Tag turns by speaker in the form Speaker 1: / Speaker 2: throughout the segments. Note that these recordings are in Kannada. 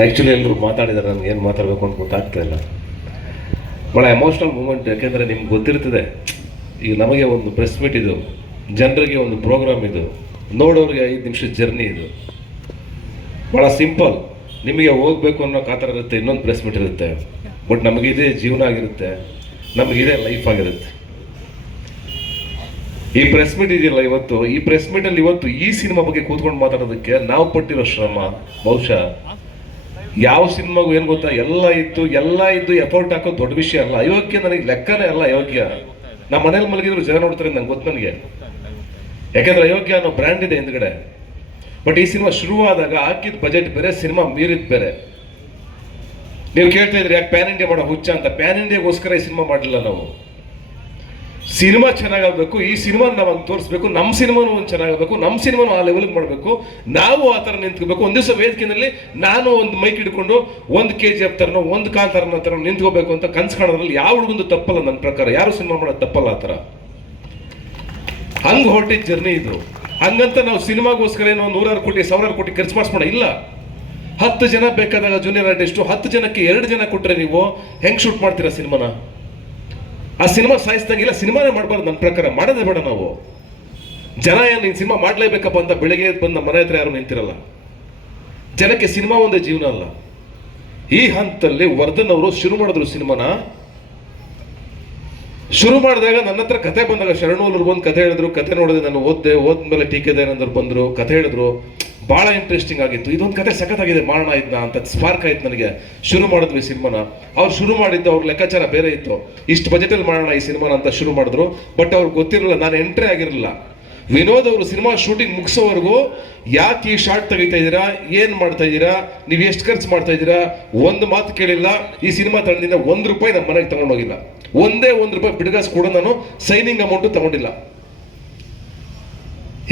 Speaker 1: ಆ್ಯಕ್ಚುಲಿ ಎಲ್ಲರೂ ಮಾತಾಡಿದ್ದಾರೆ ನನಗೆ ಏನು ಮಾತಾಡಬೇಕು ಅಂತ ಗೊತ್ತಾಗ್ತಾ ಇಲ್ಲ. ಭಾಳ ಎಮೋಷ್ನಲ್ ಮೂಮೆಂಟ್ ಯಾಕೆಂದರೆ ನಿಮ್ಗೆ ಗೊತ್ತಿರ್ತದೆ ಈಗ ನಮಗೆ ಒಂದು ಪ್ರೆಸ್ ಮೀಟ್ ಇದು, ಜನರಿಗೆ ಒಂದು ಪ್ರೋಗ್ರಾಮ್ ಇದು, ನೋಡೋರಿಗೆ ಐದು ನಿಮಿಷದ ಜರ್ನಿ ಇದು. ಭಾಳ ಸಿಂಪಲ್ ನಿಮಗೆ ಹೋಗ್ಬೇಕು ಅನ್ನೋ ಕಾತರ ಇರುತ್ತೆ, ಇನ್ನೊಂದು ಪ್ರೆಸ್ ಮೀಟ್ ಇರುತ್ತೆ. ಬಟ್ ನಮಗಿದೇ ಜೀವನ ಆಗಿರುತ್ತೆ ನಮಗಿದೇ ಲೈಫ್ ಆಗಿರುತ್ತೆ. ಈ ಪ್ರೆಸ್ ಮೀಟ್ ಇದೆಯಲ್ಲ ಇವತ್ತು, ಈ ಪ್ರೆಸ್ ಮೀಟಲ್ಲಿ ಇವತ್ತು ಈ ಸಿನಿಮಾ ಬಗ್ಗೆ ಕೂತ್ಕೊಂಡು ಮಾತಾಡೋದಕ್ಕೆ ನಾವು ಪಟ್ಟಿರೋ ಶ್ರಮ, ಬಹುಶಃ ಯಾವ ಸಿನಿಮಾಗೂ ಏನು ಗೊತ್ತಾ? ಎಲ್ಲ ಇತ್ತು ಎಲ್ಲ ಇದ್ದು ಎಫರ್ಟ್ ಹಾಕೋದು ದೊಡ್ಡ ವಿಷಯ ಅಲ್ಲ. ಅಯೋಗ್ಯ ನನಗೆ ಲೆಕ್ಕನೇ ಅಲ್ಲ ಅಯೋಗ್ಯ. ನಮ್ಮ ಮನೇಲಿ ಮಲಗಿದ್ರು ಜನ ನೋಡ್ತಾರೆ ನಂಗೆ ಗೊತ್ತು ನನಗೆ. ಯಾಕೆಂದ್ರೆ ಅಯೋಗ್ಯ ಅನ್ನೋ ಬ್ರ್ಯಾಂಡ್ ಇದೆ ಹಿಂದ್ಗಡೆ. ಬಟ್ ಈ ಸಿನಿಮಾ ಶುರುವಾದಾಗ ಹಾಕಿದ ಬಜೆಟ್ ಬೇರೆ, ಸಿನಿಮಾ ಮೀರಿದ ಬೇರೆ. ನೀವು ಕೇಳ್ತಾ ಇದ್ರಿ ಯಾಕೆ ಪ್ಯಾನ್ ಇಂಡಿಯಾ ಮಾಡೋ ಹುಚ್ಚ ಅಂತ? ಪ್ಯಾನ್ ಇಂಡಿಯಾಗೋಸ್ಕರ ಈ ಸಿನಿಮಾ ಮಾಡಲಿಲ್ಲ ನಾವು. ಸಿನಿಮಾ ಚೆನ್ನಾಗಾಗಬೇಕು, ಈ ಸಿನಿಮಾ ನಾವು ಹಂಗೆ ತೋರಿಸ್ಬೇಕು ನಮ್ಮ ಸಿನಿಮಾನು ಒಂದು ಚೆನ್ನಾಗಬೇಕು ನಮ್ಮ ಸಿನಿಮಾನು ಆ ಲೆವೆಲ್ಗೆ ಮಾಡಬೇಕು. ನಾವು ಆ ಥರ ನಿಂತ್ಕೋಬೇಕು. ಒಂದು ದಿವಸ ವೇದಿಕೆಯಲ್ಲಿ ನಾನು ಒಂದು ಮೈಕ್ ಹಿಡ್ಕೊಂಡು ಒಂದು ಕೆ ಜಿ ಎಫ್ ಥರನೋ ಒಂದು ಕಾಂತಾರನ ಥರ ನಿಂತ್ಕೋಬೇಕು ಅಂತ ಕನ್ಸು ಕಾಣೋದ್ರಲ್ಲಿ ಯಾವ ಹುಡುಗಂದು ತಪ್ಪಲ್ಲ ನನ್ನ ಪ್ರಕಾರ. ಯಾರು ಸಿನಿಮಾ ಮಾಡೋದು ತಪ್ಪಲ್ಲ ಆ ಥರ. ಹಂಗೆ ಹೊರಟಿದ್ದ ಜರ್ನಿ ಇದು ಹಂಗಂತ ನಾವು ಸಿನಿಮಾಗೋಸ್ಕರ ಏನೋ ನೂರಾರು ಕೋಟಿ, ಸಾವಿರಾರು ಕೋಟಿ ಖರ್ಚು ಮಾಡಿಸ್ಬೋಣ ಇಲ್ಲ. ಹತ್ತು ಜನ ಬೇಕಾದಾಗ ಜೂನಿಯರ್ ಆರ್ಟಿಸ್ಟು ಹತ್ತು ಜನಕ್ಕೆ ಎರಡು ಜನ ಕೊಟ್ಟರೆ ನೀವು ಹೆಂಗೆ ಶೂಟ್ ಮಾಡ್ತೀರಾ ಸಿನಿಮಾನ? ಆ ಸಿನಿಮಾ ಸಾಯಿಸ್ದಂಗಿಲ್ಲ ಸಿನಿಮಾನೇ ಮಾಡಬಾರ್ದು ನನ್ನ ಪ್ರಕಾರ. ಮಾಡೋದೇ ಬೇಡ ನಾವು. ಜನ ಏನು ನೀನು ಸಿನಿಮಾ ಮಾಡಲೇಬೇಕಪ್ಪ ಅಂತ ಬೆಳಗ್ಗೆ ಬಂದ ಬಂದು ಮನೆ ಹತ್ರ ಯಾರು ನಿಂತಿರಲ್ಲ. ಜನಕ್ಕೆ ಸಿನಿಮಾ ಒಂದೇ ಜೀವನ ಅಲ್ಲ. ಈ ಹಂತದಲ್ಲಿ ವರ್ಧನ್ ಅವರು ಶುರು ಮಾಡಿದ್ರು ಸಿನಿಮಾನ. ಶುರು ಮಾಡಿದಾಗ ನನ್ನ ಹತ್ರ ಕತೆ ಬಂದಾಗ ಶರಣೂರು ಬಂದು ಕತೆ ಹೇಳಿದ್ರು, ಕತೆ ನೋಡಿದೆ ನಾನು ಓದ್ದೆ, ಓದ್ಮೇಲೆ ಟೀಕೆದೇನಂದ್ರು ಬಂದರು, ಕತೆ ಹೇಳಿದ್ರು. ಭಾಳ ಇಂಟ್ರೆಸ್ಟಿಂಗ್ ಆಗಿತ್ತು. ಇದೊಂದು ಕತೆ ಸಖತ್ತಾಗಿದೆ ಮಾಡೋಣ ಇದನ್ನ ಅಂತ ಸ್ಪಾರ್ಕ್ ಆಯ್ತು ನನಗೆ. ಶುರು ಮಾಡಿದ್ವಿ ಸಿನಿಮಾನ. ಅವ್ರು ಶುರು ಮಾಡಿದ್ದು ಅವ್ರ ಲೆಕ್ಕಾಚಾರ ಬೇರೆ ಇತ್ತು. ಇಷ್ಟು ಬಜೆಟಲ್ಲಿ ಮಾಡೋಣ ಈ ಸಿನಿಮಾನ ಅಂತ ಶುರು ಮಾಡಿದ್ರು. ಬಟ್ ಅವ್ರಿಗೆ ಗೊತ್ತಿರಲಿಲ್ಲ, ನಾನು ಎಂಟ್ರಿ ಆಗಿರಲಿಲ್ಲ. ವಿನೋದ್ ಅವರು ಸಿನಿಮಾ ಶೂಟಿಂಗ್ ಮುಗಿಸೋವರೆಗೂ ಯಾಕೆ ಈ ಶಾರ್ಟ್ ತೆಗಿತಾ ಇದ್ದೀರಾ? ಏನು ಮಾಡ್ತಾ ಇದ್ದೀರಾ? ನೀವು ಎಷ್ಟು ಖರ್ಚು ಮಾಡ್ತಾ ಇದ್ದೀರಾ? ಒಂದು ಮಾತು ಕೇಳಿಲ್ಲ. ಈ ಸಿನಿಮಾ ತಂಡದಿಂದ ಒಂದು ರೂಪಾಯಿ ನಮ್ಮ ಮನೆಗೆ ತಗೊಂಡೋಗಿಲ್ಲ. ಒಂದೇ ಒಂದು ರೂಪಾಯಿ ಬಿಡ್ಗಾಸ್ ಕೂಡ ನಾನು ಸೈನಿಂಗ್ ಅಮೌಂಟ್ ತಗೊಂಡಿಲ್ಲ.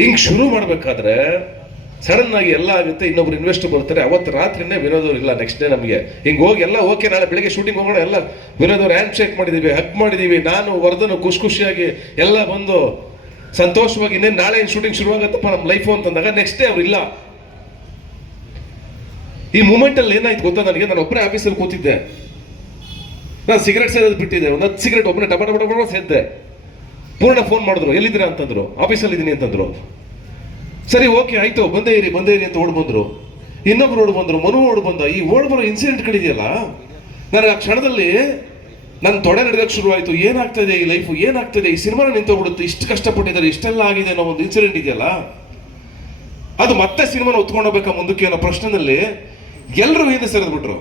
Speaker 1: ಹಿಂಗ್ ಶುರು ಮಾಡ್ಬೇಕಾದ್ರೆ ಸಡನ್ ಆಗಿ ಎಲ್ಲ ಆಗುತ್ತೆ, ಇನ್ನೊಬ್ರು ಇನ್ವೆಸ್ಟರ್ ಬರ್ತಾರೆ ಅವತ್ತು ರಾತ್ರಿನೇ ವಿನೋದವ್ರು ಇಲ್ಲ ನೆಕ್ಸ್ಟ್ ಡೇ ನಮಗೆ. ಹಿಂಗೆ ಹೋಗಿ ಎಲ್ಲ ಓಕೆ ನಾಳೆ ಬೆಳಿಗ್ಗೆ ಶೂಟಿಂಗ್ ಹೋಗೋಣ, ಎಲ್ಲ ವಿನೋದವ್ರು ಹ್ಯಾಂಡ್ ಶೇಕ್ ಮಾಡಿದೀವಿ ಹಗ್ ಮಾಡಿದೀವಿ. ನಾನು ವರ್ಧನು ಖುಷಿ ಖುಷಿಯಾಗಿ ಎಲ್ಲ ಬಂದು ಸಂತೋಷವಾಗಿ ಇನ್ನೇನು ನಾಳೆ ಶೂಟಿಂಗ್ ಶುರುವಾಗತ್ತಪ್ಪ ನಮ್ಮ ಲೈಫು ಅಂತಂದಾಗ ನೆಕ್ಸ್ಟ್ ಡೇ ಅವ್ರು ಇಲ್ಲ. ಈ ಮೂಮೆಂಟ್ ಅಲ್ಲಿ ಏನಾಯ್ತು ಗೊತ್ತಾ ನನಗೆ? ನಾನು ಒಬ್ಬರೇ ಆಫೀಸಲ್ಲಿ ಕೂತಿದ್ದೆ. ನಾನು ಸಿಗರೆಟ್ ಸೇದೋದು ಬಿಟ್ಟಿದ್ದೆ. ಒಂದು ಹತ್ತು ಸಿಗರೆಟ್ ಒಬ್ಬನೇ ಡಬ ಡಬ ಡಬ ಸೇದ್ದೆ. ಪೂರ್ಣ ಫೋನ್ ಮಾಡಿದ್ರು. ಎಲ್ಲಿದ್ದೀರಾ ಅಂತಂದ್ರು. ಆಫೀಸಲ್ಲಿ ಇದ್ದೀನಿ ಅಂತಂದ್ರು. ಸರಿ, ಓಕೆ, ಆಯ್ತು. ಬಂದೇ ಇರಿ ಬಂದೇ ಇರಿ ಅಂತ ಓಡ್ ಬಂದ್ರು. ಇನ್ನೊಬ್ರು ಓಡ್ ಬಂದ್ರು, ಮನು ಓಡ್ ಬಂದ. ಈ ಓಡ್ ಬರೋ ಇನ್ಸಿಡೆಂಟ್ಗಳಿದೆಯಲ್ಲ ನನಗೆ ಆ ಕ್ಷಣದಲ್ಲಿ ನನ್ನ ತೊಡೆ ನಡೆಯೋಕೆ ಶುರುವಾಯಿತು. ಏನಾಗ್ತಾ ಇದೆ ಈ ಲೈಫು ಏನಾಗ್ತದೆ ಈ ಸಿನಿಮಾ ನಿಂತೋಗ್ಬಿಡುತ್ತೆ. ಇಷ್ಟು ಕಷ್ಟಪಟ್ಟಿದ್ದಾರೆ. ಇಷ್ಟೆಲ್ಲ ಆಗಿದೆ ಅನ್ನೋ ಒಂದು ಇನ್ಸಿಡೆಂಟ್ ಇದೆಯಲ್ಲ, ಅದು ಮತ್ತೆ ಸಿನಿಮಾನ ಉತ್ಕೊಂಡೋಗ್ಬೇಕಾ ಮುಂದಕ್ಕೆ ಅನ್ನೋ ಪ್ರಶ್ನೆನಲ್ಲಿ ಎಲ್ಲರೂ ಹಿಂದೆ ಸರಿದ್ಬಿಟ್ರು.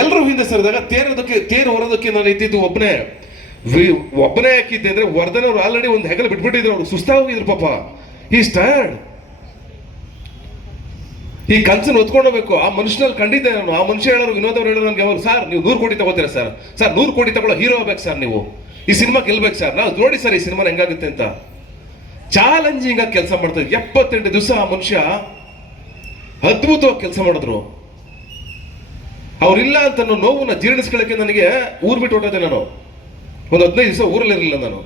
Speaker 1: ಎಲ್ಲರೂ ಹಿಂದೆ ಸರಿದಾಗ ತೇರೋದಕ್ಕೆ, ತೇರು ಹೊರೋದಕ್ಕೆ ನಾನು ಇದ್ದಿದ್ದು ಒಬ್ಬನೇ ಒಬ್ಬನೇ ಯಾಕಿದ್ದೆ ಅಂದ್ರೆ ವರ್ಧನ್ ಅವರು ಆಲ್ರೆಡಿ ಒಂದು ಹೆಗಲು ಬಿಟ್ಬಿಟ್ಟಿದ್ರು ಅವ್ರು. ಸುಸ್ತಾಗೋಗಿದ್ರು ಪಾಪ. ಈ ಸ್ಟ್ಯಾಂಡ್ ಈ ಕನ್ಸನ್ನು ಹೊತ್ಕೊಂಡು ಹೋಗ್ಬೇಕು ಆ ಮನುಷ್ಯನಲ್ಲಿ ಕಂಡಿದ್ದೆ ನಾನು. ಆ ಮನುಷ್ಯ ಹೇಳೋರು ವಿನೋದ್ ಅವ್ರು ಹೇಳೋರು ನನಗೆ ಅವರು ಸರ್, ನೀವು ನೂರು ಕೋಟಿ ತಗೋತೀರಾ ಸರ್? ಸರ್, ನೂರು ಕೋಟಿ ತಗೊಳ್ಳೋ ಹೀರೋ ಆಗ್ಬೇಕು ಸರ್ ನೀವು. ಈ ಸಿನಿಮಾ ಗೆಲ್ಬೇಕು ಸರ್. ನಾವು ನೋಡಿ ಸರ್ ಈ ಸಿನಿಮಾ ಹೆಂಗಾಗುತ್ತೆ ಅಂತ. ಚಾಲೆಂಜಿಂಗ್ ಆಗಿ ಕೆಲಸ ಮಾಡ್ತಾರೆ ಎಪ್ಪತ್ತೆಂಟು ದಿವಸ ಆ ಮನುಷ್ಯ ಅದ್ಭುತವಾಗಿ ಕೆಲಸ ಮಾಡಿದ್ರು. ಅವ್ರಿಲ್ಲ ಅಂತ ಅನ್ನೋ ನೋವನ್ನ ಜೀರ್ಣಿಸ್ಕೊಳ್ಳೋಕೆ ನನಗೆ ಊರ್ ಬಿಟ್ಟು ಹೊಟ್ಟೆ ನಾನು. ಒಂದು ಹದಿನೈದು ದಿವಸ ಊರಲ್ಲಿರಲಿಲ್ಲ ನಾನು.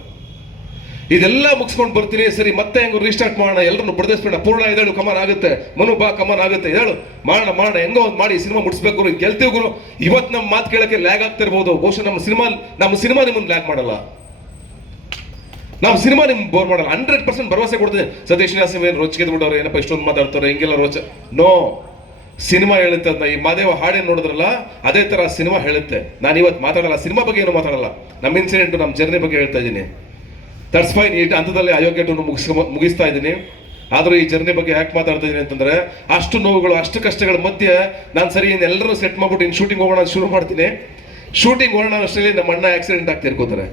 Speaker 1: ಇದೆಲ್ಲ ಮುಗಿಸ್ಕೊಂಡು ಬರ್ತೀನಿ, ಸರಿ, ಮತ್ತೆ ಹೆಂಗೋ ರೀಸ್ಟಾರ್ಟ್ ಮಾಡೋಣ ಎಲ್ಲರನ್ನು ಬಡದಿಸ್ಬೇಡ, ಪೂರ್ಣ ಇದೇಳು, ಕಮಾನ್ ಆಗುತ್ತೆ, ಮನು ಬಾ, ಕಮಾನ್ ಆಗುತ್ತೆ ಹೇಳು ಮಾಡೋಣ ಮಾಡೋಣ, ಹೆಂಗೋ ಒಂದು ಮಾಡಿ ಸಿನಿಮಾ ಮುಡಿಸ್ಬೇಕು ಗೆಲ್ತೀವಿ ಗುರು. ಇವತ್ತು ನಮ್ಮ ಮಾತು ಕೇಳಕ್ಕೆ ಲ್ಯಾಗ್ ಆಗ್ತಿರ್ಬೋದು, ಬಹುಶಃ ನಮ್ಮ ಸಿನಿಮಾ ನಮ್ಮ ಸಿನಿಮಾ ನಿಮ್ಮನ್ನು ಲ್ಯಾಗ್ ಮಾಡಲ್ಲ. ನಾವು ಸಿನಿಮಾ ನಿಮ್ಗೆ ಬೋರ್ ಮಾಡಲ್ಲ ಹಂಡ್ರೆಡ್ ಪರ್ಸೆಂಟ್ ಭರವಸೆ ಕೊಡ್ತೀನಿ. ಸತೀಶ್ ನಾಸಿಮ್ ಏನು ರೋಚಿಗೆ ಬಿಡೋರು ಏನಪ್ಪ, ಇಷ್ಟೊಂದು ಮಾತಾಡ್ತಾರೆ, ಹೆಂಗೆಲ್ಲ ರೋಚ ನೋ ಸಿನಿಮಾ ಹೇಳುತ್ತೆ ಅದನ್ನ ಈ ಮಾದೇವ ಹಾಡೇನು ನೋಡಿದ್ರಲ್ಲ, ಅದೇ ತರ ಸಿನಿಮಾ ಹೇಳುತ್ತೆ. ನಾನು ಇವತ್ತು ಮಾತಾಡಲ್ಲ, ಸಿನಿಮಾ ಬಗ್ಗೆ ಏನು ಮಾತಾಡಲ್ಲ. ನಮ್ಮ ಇನ್ಸಿಡೆಂಟ್ ನಮ್ಮ ಜರ್ನಿ ಬಗ್ಗೆ ಹೇಳ್ತಾ ಇದ್ದೀನಿ. ದಟ್ಸ್ ಫೈನ್ ಈ ಹಂತದಲ್ಲಿ ಅಯೋಗ್ಯಟನ್ನು ಮುಗಿಸ್ ಮುಗಿಸ್ತಾ ಇದ್ದೀನಿ. ಆದರೂ ಈ ಜರ್ನಿ ಬಗ್ಗೆ ಯಾಕೆ ಮಾತಾಡ್ತಾ ಇದ್ದೀನಿ ಅಂತಂದ್ರೆ, ಅಷ್ಟು ನೋವುಗಳು, ಅಷ್ಟು ಕಷ್ಟಗಳ ಮಧ್ಯೆ ನಾನು ಸರಿ ಎಲ್ಲರೂ ಸೆಟ್ ಮಾಡ್ಬಿಟ್ಟು ಇನ್ನು ಶೂಟಿಂಗ್ ಹೋಗೋಣ ಶುರು ಮಾಡ್ತೀನಿ. ಶೂಟಿಂಗ್ ಹೋಗೋಣ ಅಷ್ಟರಲ್ಲಿ ನಮ್ಮ ಅಣ್ಣ ಆಕ್ಸಿಡೆಂಟ್ ಆಗ್ತಿರ್ಕೋತಾರೆ.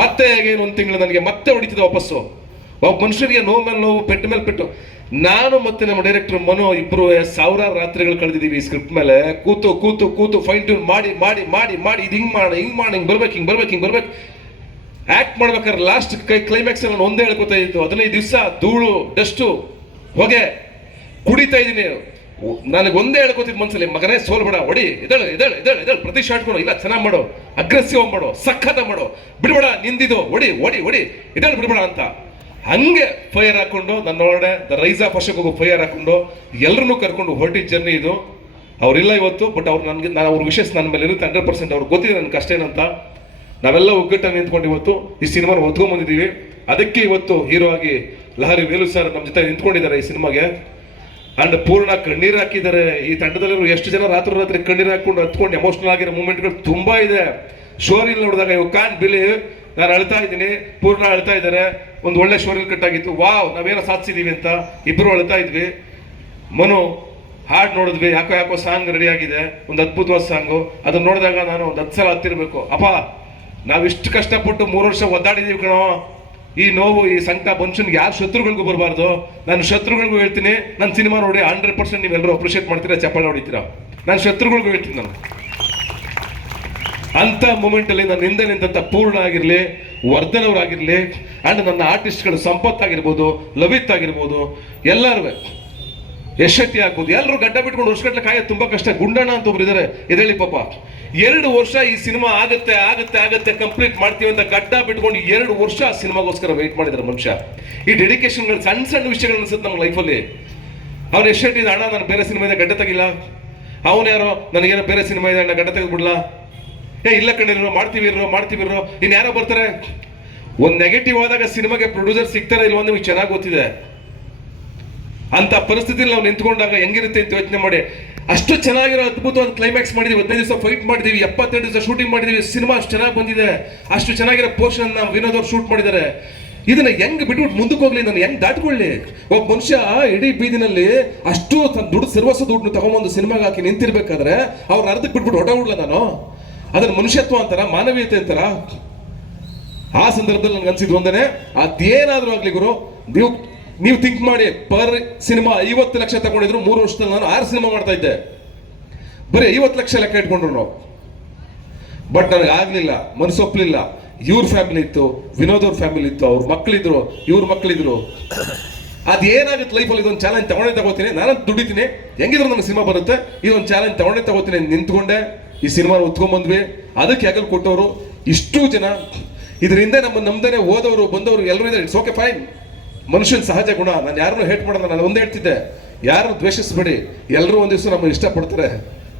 Speaker 1: ಮತ್ತೆ ಏನು ಒಂದು ತಿಂಗಳು ನನಗೆ ಮತ್ತೆ ಹೊಡಿತಿದೆ ವಾಪಸ್ಸು. ಒಬ್ಬ ಮನುಷ್ಯರಿಗೆ ನೋವು ಮೇಲೆ ನೋವು ಪೆಟ್ಟು ಮೇಲೆ ಪೆಟ್ಟು. ನಾನು ಮತ್ತೆ ನಮ್ಮ ಡೈರೆಕ್ಟರ್ ಮನು ಇಬ್ಬರು ಸಾವಿರಾರು ರಾತ್ರಿಗಳು ಕಳೆದಿದ್ದೀವಿ ಈ ಸ್ಕ್ರಿಪ್ಟ್ ಮೇಲೆ. ಕೂತು ಕೂತು ಕೂತು ಫೈನ್ ಟ್ಯೂನ್ ಮಾಡಿ ಮಾಡಿ ಮಾಡಿ ಮಾಡಿ, ಇದು ಹಿಂಗ್ ಮಾಡಿ ಹಿಂಗ್ ಮಾಡಿ, ಹಿಂಗ್ ಬರ್ಬೇಕು ಹಿಂಗ್ ಬರ್ಬೇಕು ಹಿಂಗ್ ಬರ್ಬೇಕು. ಆಕ್ಟ್ ಮಾಡ್ಬೇಕಾದ್ರೆ ಲಾಸ್ಟ್ ಕೈ ಕ್ಲೈಮ್ಯಾಕ್ಸ್ ನಾನು ಒಂದೇ ಹೇಳ್ಕೊತಾ ಇತ್ತು ಹದಿನೈದು ದಿವಸ ಧೂಳು ಡಸ್ಟು ಹೊಗೆ ಕುಡಿತಾ ಇದ್ದೀನಿ. ನನಗೆ ಒಂದೇ ಹೇಳ್ಕೊತಿದ್ ಮನ್ಸಲ್ಲಿ, ಮಗನೇ ಸೋಲ್ಬೇಡ ಹೊಡಿ ಇದೇಳು ಇದೇಳು ಇದೇಳು ಇದಳು ಪ್ರತಿ ಶಾಟ್ ಕೊಡು, ಇಲ್ಲ, ಚೆನ್ನಾಗಿ ಮಾಡು ಅಗ್ರೆಸಿವ್ ಮಾಡು ಸಖತ ಮಾಡು, ಬಿಡ್ಬೇಡ ನಿಂದಿದು ಹೊಡಿ ಹೊಡಿ ಹೊಡಿ ಇದೇಳು ಬಿಡ್ಬೇಡ ಅಂತ. ಹಂಗೆ ಫೈರ್ ಹಾಕೊಂಡು ನನ್ನ ಒಳಗಡೆ ದ ರೈಸ್ ಆಫ್ ಅಶೋಕಗೂ ಫೈರ್ ಹಾಕೊಂಡು ಎಲ್ಲರನ್ನೂ ಕರ್ಕೊಂಡು ಹೊರಟಿದ್ದ ಜರ್ನಿ ಇದು. ಅವರಿಲ್ಲ ಇವತ್ತು ಬಟ್ ಅವ್ರು ನನಗೆ ನಾನು ಅವ್ರ ವಿಶೇಷ ನನ್ನ ಮೇಲೆ ಇರುತ್ತೆ ಹಂಡ್ರೆಡ್ ಪರ್ಸೆಂಟ್ ಅವ್ರಿಗೆ ಗೊತ್ತಿದೆ ನನ್ನ ಕಷ್ಟ ಏನಂತ. ನಾವೆಲ್ಲ ಒಗ್ಗಟ್ಟಾಗಿ ನಿಂತ್ಕೊಂಡು ಇವತ್ತು ಈ ಸಿನಿಮಾನ ಒತ್ಕೊಂಡ್ಬಂದಿದ್ದೀವಿ ಅದಕ್ಕೆ ಇವತ್ತು ಹೀರೋ ಆಗಿ ಲಹರಿ ವೇಲು ಸರ್ ನಮ್ಮ ಜೊತೆ ನಿಂತ್ಕೊಂಡಿದ್ದಾರೆ ಈ ಸಿನಿಮಾಗೆ. ಅಂಡ್ ಪೂರ್ಣ ಕಣ್ಣೀರು ಹಾಕಿದ್ದಾರೆ. ಈ ತಂಡದಲ್ಲಿರೋ ಎಷ್ಟು ಜನ ರಾತ್ರಿ ರಾತ್ರಿ ಕಣ್ಣೀರು ಹಾಕೊಂಡು ಹತ್ಕೊಂಡು ಎಮೋಷನಲ್ ಆಗಿರೋ ಮೂಮೆಂಟ್ಗಳು ತುಂಬಾ ಇದೆ. ಶೋರಿಲ್ ನೋಡಿದಾಗ ಯು ಕಾನ್ ಬಿಲಿ ನಾನು ಅಳ್ತಾ ಇದ್ದೀನಿ, ಪೂರ್ಣ ಅಳ್ತಾ ಇದ್ದಾರೆ, ಒಂದು ಒಳ್ಳೆ ಶೋರಿಲ್ ಕಟ್ಟಾಗಿತ್ತು ವಾವ್, ನಾವೇನೋ ಸಾಧಿಸಿದೀವಿ ಅಂತ ಇಬ್ಬರು ಅಳ್ತಾ ಇದ್ವಿ. ಮನು, ಹಾಡು ನೋಡಿದ್ವಿ, ಯಾಕೋ ಯಾಕೋ ಸಾಂಗ್ ರೆಡಿ ಆಗಿದೆ, ಒಂದು ಅದ್ಭುತವಾದ ಸಾಂಗು ಅದನ್ನ ನೋಡಿದಾಗ ನಾನು ಒಂದು ಹತ್ತು ಸಲ ಹತ್ತಿರಬೇಕು. ಅಪ್ಪ ನಾವಿಷ್ಟು ಕಷ್ಟಪಟ್ಟು ಮೂರು ವರ್ಷ ಒದ್ದಾಡಿದ್ದೀವಿ ಕಣೋ. ಈ ನೋವು, ಈ ಸಂಕಟ ಮನುಷ್ಯನ್ಗೆ ಯಾರು ಶತ್ರುಗಳಿಗೂ ಬರಬಾರ್ದು. ನಾನು ಶತ್ರುಗಳಿಗೂ ಹೇಳ್ತೀನಿ ನನ್ನ ಸಿನಿಮಾ ನೋಡಿ ಹಂಡ್ರೆಡ್ ಪರ್ಸೆಂಟ್ ನೀವೆಲ್ಲರೂ ಅಪ್ರಿಷಿಯೇಟ್ ಮಾಡ್ತೀರಾ, ಚಪ್ಪಾಳೆ ಹೊಡಿತೀರಾ? ನಾನು ಶತ್ರುಗಳಿಗೂ ಹೇಳ್ತೀನಿ ನಾನು. ಅಂತ ಮೂಮೆಂಟ್ ಅಲ್ಲಿ ನನ್ನ ಹಿಂದೆ ನಿಂತ ಪೂರ್ಣ ಆಗಿರ್ಲಿ ವರ್ಧನ್ ಅವರಾಗಿರ್ಲಿ ಅಂಡ್ ನನ್ನ ಆರ್ಟಿಸ್ಟ್ಗಳು ಸಂಪತ್ ಆಗಿರ್ಬೋದು ಲವಿತ್ ಆಗಿರ್ಬೋದು ಎಲ್ಲರೂ ಯಶಟ್ಟಿ ಆಗ್ಬೋದು. ಎಲ್ಲರೂ ಗಡ್ಡ ಬಿಟ್ಕೊಂಡು ವರ್ಷಗಟ್ಟಲೆ ಕಾಯೋದು ತುಂಬಾ ಕಷ್ಟ. ಗುಂಡಣ್ಣ ಅಂತ ಒಬ್ರು ಇದಾರೆ. ಇದೇಳಿ ಪಾಪ. ಎರಡು ವರ್ಷ ಈ ಸಿನಿಮಾ ಆಗುತ್ತೆ ಆಗುತ್ತೆ ಆಗುತ್ತೆ ಕಂಪ್ಲೀಟ್ ಮಾಡ್ತೀವಿ ಅಂತ ಗಡ್ಡ ಬಿಟ್ಕೊಂಡು ಎರಡು ವರ್ಷ ಆ ಸಿನಿಮಾಗೋಸ್ಕರ ವೆಯ್ಟ್ ಮಾಡಿದ್ದಾರೆ ಮನುಷ್ಯ. ಈ ಡೆಡಿಕೇಶನ್ಗಳು ಸಣ್ಣ ಸಣ್ಣ ವಿಷಯಗಳು ಅನ್ಸುತ್ತೆ ನಮ್ಮ ಲೈಫಲ್ಲಿ ಅವ್ರು ಎಷ್ಟೆಟ್ಟಿದ ಅಣ್ಣ, ನಾನು ಬೇರೆ ಸಿನಿಮಾ ಇದೆ ಗಡ್ಡ ತೆಗಿಲ್ಲ. ಅವನು ಯಾರೋ, ನನಗೇನೋ ಬೇರೆ ಸಿನಿಮಾ ಇದೆ, ಅಣ್ಣ, ಗಡ್ಡ ತೆಗೆದ್ಬಿಡ್ಲಾ? ಏ ಇಲ್ಲ ಕಣ್ಣಿರೋ ಮಾಡ್ತೀವಿ ಇರೋ ಮಾಡ್ತೀವಿ ಇರೋ ಇನ್ನು ಯಾರೋ ಬರ್ತಾರೆ? ಒಂದು ನೆಗೆಟಿವ್ ಆದಾಗ ಸಿನಿಮಾಗೆ ಪ್ರೊಡ್ಯೂಸರ್ ಸಿಗ್ತಾರೆ ಇಲ್ವೋ ನಿಮಗೆ ಚೆನ್ನಾಗಿ ಗೊತ್ತಿದೆ. ಅಂತ ಪರಿಸ್ಥಿತಿಯಲ್ಲಿ ನಾವು ನಿಂತ್ಕೊಂಡಾಗ ಹೆಂಗಿರುತ್ತೆ ಅಂತ ಯೋಚನೆ ಮಾಡಿ. ಅಷ್ಟು ಚೆನ್ನಾಗಿರೋ ಅದ್ಭುತವಾದ ಕ್ಲೈಮ್ಯಾಕ್ಸ್ ಮಾಡಿದೀವಿ. ಹದಿನೈದು ದಿವಸ ಫೈಟ್ ಮಾಡಿದೀವಿ. ಎಪ್ಪತ್ತೆರಡು ದಿವಸ ಶೂಟಿಂಗ್ ಮಾಡಿದೀವಿ. ಸಿನಿಮಾ ಅಷ್ಟು ಚೆನ್ನಾಗಿ ಬಂದಿದೆ. ಅಷ್ಟು ಚೆನ್ನಾಗಿರೋ ಪೋರ್ಷನ್ ನಾವು ವಿನೋದ್ ಅವ್ರು ಶೂಟ್ ಮಾಡಿದ್ದಾರೆ. ಇದನ್ನ ಹೆಂಗ್ ಬಿಟ್ಬಿಟ್ಟು ಮುಂದಕ್ಕೆ ಹೋಗ್ಲಿ? ನಾನು ಹೆಂಗ್ ದಾಟ್ಕೊಳ್ಳಿ? ಒಬ್ಬ ಮನುಷ್ಯ ಇಡೀ ಬೀದಿನಲ್ಲಿ ಅಷ್ಟು ದುಡ್ಡು ಸರ್ವಸ್ವ ದುಡ್ಡು ತಗೊಂಬಂದು ಸಿನಿಮಾಗೆ ಹಾಕಿ ನಿಂತಿರ್ಬೇಕಾದ್ರೆ ಅವ್ರ ಅರ್ಧಕ್ಕೆ ಬಿಟ್ಬಿಟ್ಟು ಹೊಟ ನಾನು? ಅದನ್ನ ಮನುಷ್ಯತ್ವ ಅಂತಾರ, ಮಾನವೀಯತೆ ಅಂತಾರ. ಆ ಸಂದರ್ಭದಲ್ಲಿ ನನ್ಗೆ ಅನ್ಸಿದ್ ಒಂದೇನೆ, ಅದೇನಾದ್ರೂ ಆಗ್ಲಿ ಗುರು, ನೀವು ನೀವು ಥಿಂಕ್ ಮಾಡಿ ಪರ್ ಸಿನಿಮಾ ಐವತ್ತು ಲಕ್ಷ ತಗೊಂಡಿದ್ರು ಮೂರು ವರ್ಷದಲ್ಲಿ ನಾನು ಆರು ಸಿನಿಮಾ ಮಾಡ್ತಾ ಇದ್ದೆ. ಬರೀ ಐವತ್ತು ಲಕ್ಷ ಲೆಕ್ಕ ಇಟ್ಕೊಂಡ್ರು ನಾವು. ಬಟ್ ನನಗೆ ಆಗ್ಲಿಲ್ಲ ಮನಸ್ಸೊಪ್ಲಿಲ್ಲ ಇವ್ರ ಫ್ಯಾಮಿಲಿ ಇತ್ತು, ವಿನೋದ್ ಅವ್ರ ಫ್ಯಾಮಿಲಿ ಇತ್ತು, ಅವ್ರ ಮಕ್ಕಳಿದ್ರು ಇವ್ರ ಮಕ್ಕಳಿದ್ರು ಅದೇನಾಗುತ್ತೆ ಲೈಫಲ್ಲಿ ಇದೊಂದು ಚಾಲೆಂಜ್ ತಗೊಂಡೇ ತಗೋತೀನಿ ನಾನು ದುಡಿತೀನಿ. ಹೆಂಗಿದ್ರು ನನಗೆ ಸಿನಿಮಾ ಬರುತ್ತೆ, ಇದೊಂದು ಚಾಲೆಂಜ್ ತಗೊಂಡೇ ತಗೋತೀನಿ ನಿಂತ್ಕೊಂಡೆ. ಈ ಸಿನಿಮಾ ಬಂದ್ವಿ. ಅದಕ್ಕೆ ಹೆಗಲು ಕೊಟ್ಟವರು ಇಷ್ಟು ಜನ. ಇದರಿಂದ ನಮ್ಮ ನಮ್ದೇ ಓದೋರು ಬಂದವರು ಎಲ್ಲರೂ ಇದ್ದಾರೆ. ಇಟ್ಸ್ ಓಕೆ ಫೈನ್ ಮನುಷ್ಯನ ಸಹಜ ಗುಣ. ನಾನು ಯಾರನ್ನೂ ಹೇಟ್ ಮಾಡೋಣ ನಾನು ಒಂದೇ ಹೇಳ್ತಿದ್ದೆ. ಯಾರನ್ನು ದ್ವೇಷಿಸ್ಬೇಡಿ. ಎಲ್ಲರೂ ಒಂದು ದಿವಸ ನಮ್ಮನ್ನು ಇಷ್ಟಪಡ್ತಾರೆ.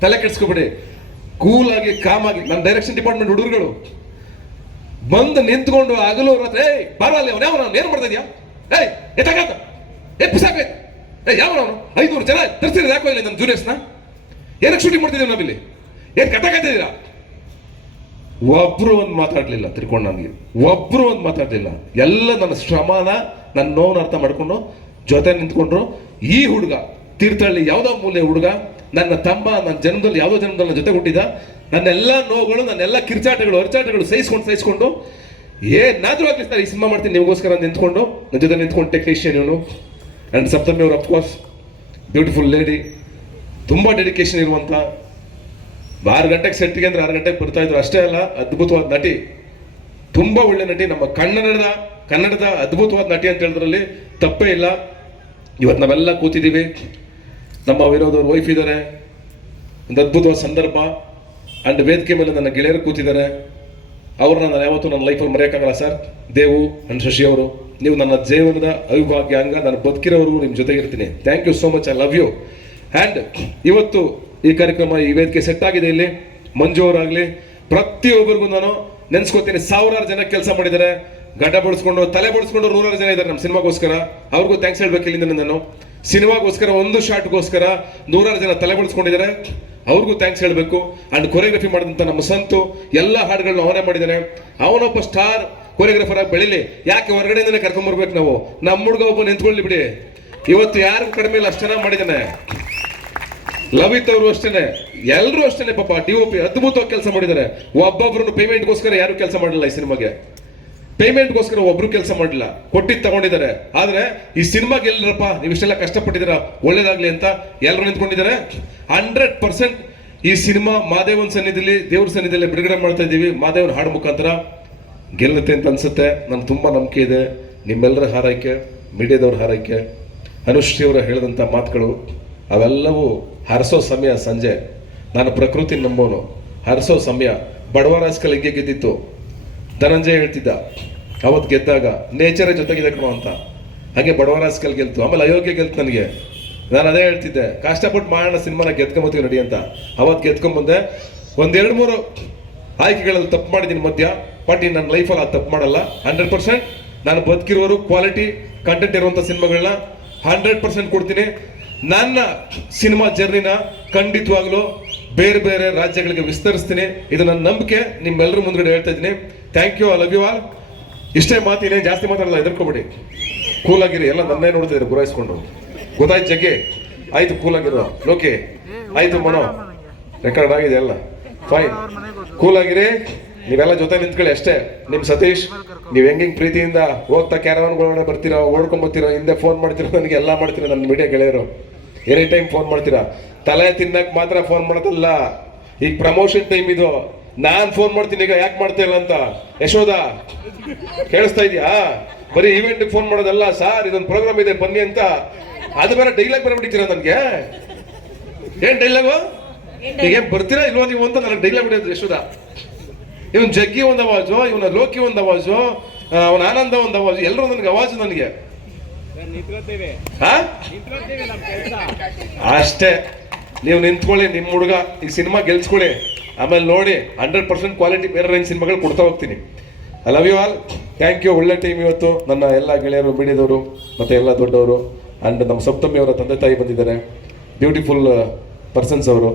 Speaker 1: ತಲೆ ಕೆಡಿಸ್ಕೊಬೇಡಿ. ಕೂಲ್ ಆಗಿ ಕಾಮ್ ಆಗಿ. ನನ್ನ ಡೈರೆಕ್ಷನ್ ಡಿಪಾರ್ಟ್ಮೆಂಟ್ ಹುಡುಗರುಗಳು. ಬಂದು ನಿಂತ್ಕೊಂಡು ಹಗಲು ಹತ್ರ ಏಯ್ ಬರಲ್ಲ ಅವನು ಯಾವ ಏನು ಮಾಡ್ತಾ ಇದೆಯಾ? ಏಯ್ ಎತ್ತಾಗತ್ತ ಏ ಪಿಸಾಕೈತೆ ಏ ಯಾವ ಅವನು ಐನೂರು ಜನ ತರಿಸಿದ್ರೆ ಯಾಕೋ ಇಲ್ಲ ನನ್ನ ಜೂನಿಯರ್ಸ್ನ ಏನಕ್ಕೆ ಶೂಟಿಂಗ್ ಮಾಡ್ತಿದ್ದೀವಿ ನಾವಿಲ್ಲಿ? ಏನು ಇಲ್ಲ ಒಬ್ರು ಒಂದು ಮಾತಾಡ್ಲಿಲ್ಲ, ತಿರ್ಕೊಂಡು ನನಗೆ. ಒಬ್ರು ಒಂದು ಮಾತಾಡಲಿಲ್ಲ. ಎಲ್ಲ ನನ್ನ ಶ್ರಮನ, ನನ್ನ ನೋವನ್ನ ಅರ್ಥ ಮಾಡಿಕೊಂಡು ಜೊತೆ ನಿಂತ್ಕೊಂಡ್ರು. ಈ ಹುಡುಗ, ತೀರ್ಥಹಳ್ಳಿ ಯಾವುದೋ ಮೂಲೆ ಹುಡುಗ, ನನ್ನ ತಮ್ಮ ನನ್ನ ಜನ್ಮದಲ್ಲಿ ಯಾವುದೋ ಜನ್ಮದಲ್ಲಿ ನನ್ನ ಜೊತೆ ಹುಟ್ಟಿದ, ನನ್ನೆಲ್ಲ ನೋವುಗಳು, ನನ್ನೆಲ್ಲ ಕಿರ್ಚಾಟಗಳು, ಅರ್ಚಾಟಗಳು ಸಹಿಸ್ಕೊಂಡು ಸಹಿಸ್ಕೊಂಡು ಏನಾದರೂ ಆಗಲಿ ಸರ್, ಈ ಸಿನಿಮಾ ಮಾಡ್ತೀನಿ ನಿಮಗೋಸ್ಕರ ನಿಂತ್ಕೊಂಡು, ನನ್ನ ಜೊತೆ ನಿಂತ್ಕೊಂಡು ಟೆಕ್ನಿಷಿಯನ್ ಇವನು. ಆ್ಯಂಡ್ ಸಪ್ತಮಿ ಅವರು ಅಫ್ಕೋರ್ಸ್ ಬ್ಯೂಟಿಫುಲ್ ಲೇಡಿ ತುಂಬ ಡೆಡಿಕೇಶನ್ ಇರುವಂಥ ಆರು ಗಂಟೆಗೆ ಸೆಟ್ಗೆ ಅಂದ್ರೆ ಆರು ಗಂಟೆಗೆ ಬರ್ತಾ ಇದ್ರು. ಅಷ್ಟೇ ಅಲ್ಲ, ಅದ್ಭುತವಾದ ನಟಿ. ತುಂಬ ಒಳ್ಳೆ ನಟಿ. ನಮ್ಮ ಕನ್ನಡದ ಕನ್ನಡದ ಅದ್ಭುತವಾದ ನಟಿ ಅಂತ ಹೇಳಿದ್ರಲ್ಲಿ ತಪ್ಪೇ ಇಲ್ಲ. ಇವತ್ತು ನಾವೆಲ್ಲ ಕೂತಿದ್ದೀವಿ. ನಮ್ಮ ವಿರೋಧವ್ರ ವೈಫ್ ಇದ್ದಾರೆ ಒಂದು ಅದ್ಭುತವಾದ ಸಂದರ್ಭ. ಅಂಡ್ ವೇದಿಕೆ ಮೇಲೆ ನನ್ನ ಗೆಳೆಯರು ಕೂತಿದ್ದಾರೆ. ಅವ್ರನ್ನ ನಾನು ಯಾವತ್ತೂ ನನ್ನ ಲೈಫಲ್ಲಿ ಮರೆಯೋಕ್ಕಾಗಲ್ಲ ಸರ್. ದೇವು ಅಂಡ್ ಶಶಿ ಅವರು. ನೀವು ನನ್ನ ಜೀವನದ ಅವಿಭಾಗ್ಯ ಅಂಗ. ನಾನು ಬದುಕಿರೋವರೆಗೂ ನಿಮ್ಮ ಜೊತೆಗಿರ್ತೀನಿ. Thank you so much I love you and ಇವತ್ತು ಈ ಕಾರ್ಯಕ್ರಮ ಈ ವೇದಿಕೆ ಸೆಟ್ ಆಗಿದೆ ಇಲ್ಲಿ. ಮಂಜು ಅವರಾಗಲಿ, ಪ್ರತಿಯೊಬ್ಬರಿಗೂ ನಾನು ನೆನ್ಸ್ಕೊತೀನಿ, ಸಾವಿರಾರು ಜನ ಕೆಲಸ ಮಾಡಿದ್ದಾರೆ. ಗಡ್ಡ ಬಳಸ್ಕೊಂಡು, ತಲೆ ಬಳಸ್ಕೊಂಡು ನೂರಾರು ಜನ ಇದ್ದಾರೆ ನಮ್ಮ ಸಿನಿಮಾಗೋಸ್ಕರ. ಅವ್ರಿಗೂ ಥ್ಯಾಂಕ್ಸ್ ಹೇಳ್ಬೇಕು ಇಲ್ಲಿಂದ ನಾನು. ಸಿನಿಮಾಗೋಸ್ಕರ ಒಂದು ಶಾಟ್ಗೋಸ್ಕರ ನೂರಾರು ಜನ ತಲೆ ಬಳಸ್ಕೊಂಡಿದ್ದಾರೆ. ಅವ್ರಿಗೂ ಥ್ಯಾಂಕ್ಸ್ ಹೇಳಬೇಕು. ಅಂಡ್ ಕೊರಿಯೋಗ್ರಫಿ ಮಾಡಿದಂಥ ನಮ್ಮ ಸಂತು, ಎಲ್ಲ ಹಾಡುಗಳನ್ನ ಅವನೇ ಮಾಡಿದ್ದಾನೆ. ಅವನೊಬ್ಬ ಸ್ಟಾರ್ ಕೊರಿಯೋಗ್ರಫರ್ ಆಗಿ ಬೆಳಿಲಿ. ಯಾಕೆ ಹೊರಗಡೆಯಿಂದನೇ ಕರ್ಕೊಂಬರ್ಬೇಕು ನಾವು? ನಮ್ಮ ಹುಡುಗ ಒಬ್ಬ ನಿಂತ್ಕೊಳ್ಳಿ ಬಿಡಿ. ಇವತ್ತು ಯಾರು ಕಡಿಮೆ ಇಲ್ಲ, ಅಷ್ಟು ಚೆನ್ನಾಗಿ ಮಾಡಿದ್ದಾನೆ. ಲವಿತ್ ಅವರು ಅಷ್ಟೇನೆ ಎಲ್ಲರೂ ಅಷ್ಟೇನೆ ಪಾಪ ಡಿ ಒ ಪಿ ಅದ್ಭುತವಾಗಿ ಕೆಲಸ ಮಾಡಿದ್ದಾರೆ. ಒಬ್ಬೊಬ್ರು ಪೇಮೆಂಟ್ಗೋಸ್ಕರ ಯಾರು ಕೆಲಸ ಮಾಡಲಿಲ್ಲ ಈ ಸಿನಿಮಾಗೆ. ಪೇಮೆಂಟ್ಗೋಸ್ಕರ ಒಬ್ರು ಕೆಲಸ ಮಾಡಿಲ್ಲ ಕೊಟ್ಟಿದ್ದು ತಗೊಂಡಿದ್ದಾರೆ. ಆದ್ರೆ ಈ ಸಿನಿಮಾ ಗೆಲ್ಲರಪ್ಪ ನೀವು ಇಷ್ಟೆಲ್ಲ ಕಷ್ಟಪಟ್ಟಿದ್ದೀರ? ಒಳ್ಳೇದಾಗ್ಲಿ ಅಂತ ಎಲ್ಲರೂ ನಿಂತ್ಕೊಂಡಿದ್ದಾರೆ. ಹಂಡ್ರೆಡ್ ಪರ್ಸೆಂಟ್ ಈ ಸಿನಿಮಾ ಮಾದೇವನ್ ಸನ್ನಿಧಿಯಲ್ಲಿ ದೇವ್ರ ಸನ್ನಿಧಿಯಲ್ಲಿ ಬಿಡುಗಡೆ ಮಾಡ್ತಾ ಇದ್ದೀವಿ. ಮಾದೇವನ ಹಾಡು ಮುಖಾಂತರ. ಗೆಲ್ಲುತ್ತೆ ಅಂತ ಅನ್ಸುತ್ತೆ. ನನ್ಗೆ ತುಂಬಾ ನಂಬಿಕೆ ಇದೆ. ನಿಮ್ಮೆಲ್ಲರ ಹಾರೈಕೆ, ಮೀಡಿಯಾದವ್ರ ಹಾರೈಕೆ, ಅನುಶ್ರೀ ಅವರ ಹೇಳಿದಂಥ ಮಾತುಗಳು, ಅವೆಲ್ಲವೂ ಹರಿಸೋ ಸಮಯ ಸಂಜೆ. ನಾನು ಪ್ರಕೃತಿ ನಂಬೋನು. ಹರಿಸೋ ಸಮಯ. ಬಡವ ರಾಜಕೀಯ ಹಿಂಗೆ ಗೆದ್ದಿತ್ತು. ಧನಂಜಯ ಹೇಳ್ತಿದ್ದ. ಅವತ್ತು ಗೆದ್ದಾಗ ನೇಚರೇ ಜೊತೆಗಿದೆ ಕಣೋ ಅಂತ. ಹಾಗೆ ಬಡವ ರಾಜಕೀಯ ಗೆಲ್ತು. ಆಮೇಲೆ ಅಯೋಗ್ಯ ಗೆಲ್ತು ನನಗೆ. ನಾನು ಅದೇ ಹೇಳ್ತಿದ್ದೆ. ಕಷ್ಟಪಟ್ಟು ಮಾಡೋಣ ಸಿನಿಮಾನ ಗೆದ್ಕೊಂಬತ್ತೀವಿ ನಡಿ ಅಂತ. ಅವತ್ತು ಗೆದ್ಕೊಂಬಂದೆ ಒಂದೆರಡು ಮೂರು ಆಯ್ಕೆಗಳಲ್ಲಿ ತಪ್ಪು ಮಾಡಿದ್ದೀನಿ ಮಧ್ಯ. ಬಟ್ ಇನ್ನು ನನ್ನ ಲೈಫಲ್ಲಿ ಅದು ತಪ್ಪು ಮಾಡಲ್ಲ. ಹಂಡ್ರೆಡ್ ಪರ್ಸೆಂಟ್ ನಾನು ಬದುಕಿರೋರು ಕ್ವಾಲಿಟಿ ಕಂಟೆಂಟ್ ಇರುವಂಥ ಸಿನಿಮಾಗಳನ್ನ ಹಂಡ್ರೆಡ್ ಪರ್ಸೆಂಟ್ ಕೊಡ್ತೀನಿ. ನನ್ನ ಸಿನಿಮಾ ಜರ್ನಿನ ಖಂಡಿತವಾಗ್ಲೂ ಬೇರೆ ಬೇರೆ ರಾಜ್ಯಗಳಿಗೆ ವಿಸ್ತರಿಸ್ತೀನಿ. ಇದು ನನ್ನ ನಂಬಿಕೆ. ನಿಮ್ಮೆಲ್ಲರ ಮುಂದ್ಗಡೆ ಹೇಳ್ತಾ ಇದ್ದೀನಿ. Thank you love you all ಇಷ್ಟೇ ಮಾತು ಇನ್ನೇನು ಜಾಸ್ತಿ ಮಾತಾಡಲ್ಲ ಎದುರ್ಕೊಬೇಡಿ ಕೂಲ್ ಆಗಿರಿ ಎಲ್ಲ ನನ್ನೇ ನೋಡ್ತಿದ್ರು ಗುರಾಯಿಸ್ಕೊಂಡು. ಗೊತ್ತಾಯ್ತು ಜಗ್ಗೆ. ಆಯ್ತು ಕೂಲ್ ಆಗಿರೋ ಲೋಕೆ ಆಯ್ತು ಮನೋ. ರೆಕಾರ್ಡ್ ಆಗಿದೆ ಎಲ್ಲ. ಫೈನ್ ಕೂಲ್ ಆಗಿರಿ ನೀವೆಲ್ಲ ಜೊತೆ ನಿಂತ್ಕೊಳ್ಳಿ ಅಷ್ಟೇ. ನಿಮ್ ಸತೀಶ್ ನೀವ್ ಹೆಂಗ್ ಹೆಂಗ್ ಪ್ರೀತಿಯಿಂದ ಹೋಗ್ತಾ ಕ್ಯಾರವಾನ್ಗಳೊಳಗಡೆ ಬರ್ತೀರಾ ಓಡ್ಕೊಂಡ್ ಬರ್ತೀರಾ ಹಿಂದೆ ಫೋನ್ ಮಾಡ್ತೀರಾ ನನಗೆ ಎಲ್ಲ ಮಾಡ್ತೀರಾ ನನ್ನ ಮೀಡಿಯಾ ಗೆಳೆಯರು? ಎನಿ ಟೈಮ್ ಫೋನ್ ಮಾಡ್ತೀರಾ? ತಲೆ ತಿನ್ನಕ್ ಮಾತ್ರ ಫೋನ್ ಮಾಡೋದಲ್ಲ. ಈಗ ಪ್ರಮೋಷನ್ ಟೈಮ್ ಇದು. ನಾನ್ ಫೋನ್ ಮಾಡ್ತೀನಿ ಈಗ ಯಾಕೆ ಮಾಡ್ತಾ ಇಲ್ಲ ಅಂತ? ಯಶೋದ ಕೇಳಿಸ್ತಾ ಇದೆಯಾ? ಬರೀ ಈವೆಂಟ್ ಫೋನ್ ಮಾಡೋದಲ್ಲ ಸರ್ ಇದೊಂದು ಪ್ರೋಗ್ರಾಮ್ ಇದೆ ಬನ್ನಿ ಅಂತ. ಅದು ಬೇರೆ ಡೈಲಾಗ್ ಬರಬಿಟ್ಟಿದ್ದೀರಾ ನನಗೆ? ಏನ್ ಡೈಲಾಗು ಈಗ ಏನ್ ಬರ್ತೀರಾ ಇಲ್ವೋ ನೀವು ಅಂತ ನನಗೆ ಡೈಲಾಗ್ ಬಿಡೋದು ಯಶೋದ ಇವನ್ ಜಗ್ಗಿ ಒಂದು ಅವಾಜು ಇವನ ಲೋಕಿ ಒಂದು ಅವಾಜು ಅವನ ಆನಂದ ಒಂದು ಅವಾಜು ಎಲ್ಲರೂ ನನಗೆ. ಅವಾಜು ನನಗೆ ಅಷ್ಟೇ. ನೀವು ನಿಂತ್ಕೊಳ್ಳಿ ನಿಮ್ಮ ಹುಡುಗ ಈ ಸಿನಿಮಾ ಗೆಲ್ಸ್ಕೊಳ್ಳಿ ಆಮೇಲೆ ನೋಡಿ ಹಂಡ್ರೆಡ್ ಪರ್ಸೆಂಟ್ ಕ್ವಾಲಿಟಿ ಬೇರೆ ರೇಂಜ್ ಸಿನಿಮಾಗಳು ಕೊಡ್ತಾ ಹೋಗ್ತೀನಿ. I love you all thank you ಒಳ್ಳೆ ಟೀಮ್ ಇವತ್ತು. ನನ್ನ ಎಲ್ಲ ಗೆಳೆಯರು ಬಿಡಿದವರು ಮತ್ತು ಎಲ್ಲ ದೊಡ್ಡವರು. ಆ್ಯಂಡ್ ನಮ್ಮ ಸಪ್ತಮಿ ಅವರ ತಂದೆ ತಾಯಿ ಬಂದಿದ್ದಾರೆ. ಬ್ಯೂಟಿಫುಲ್ ಪರ್ಸನ್ಸ್ ಅವರು.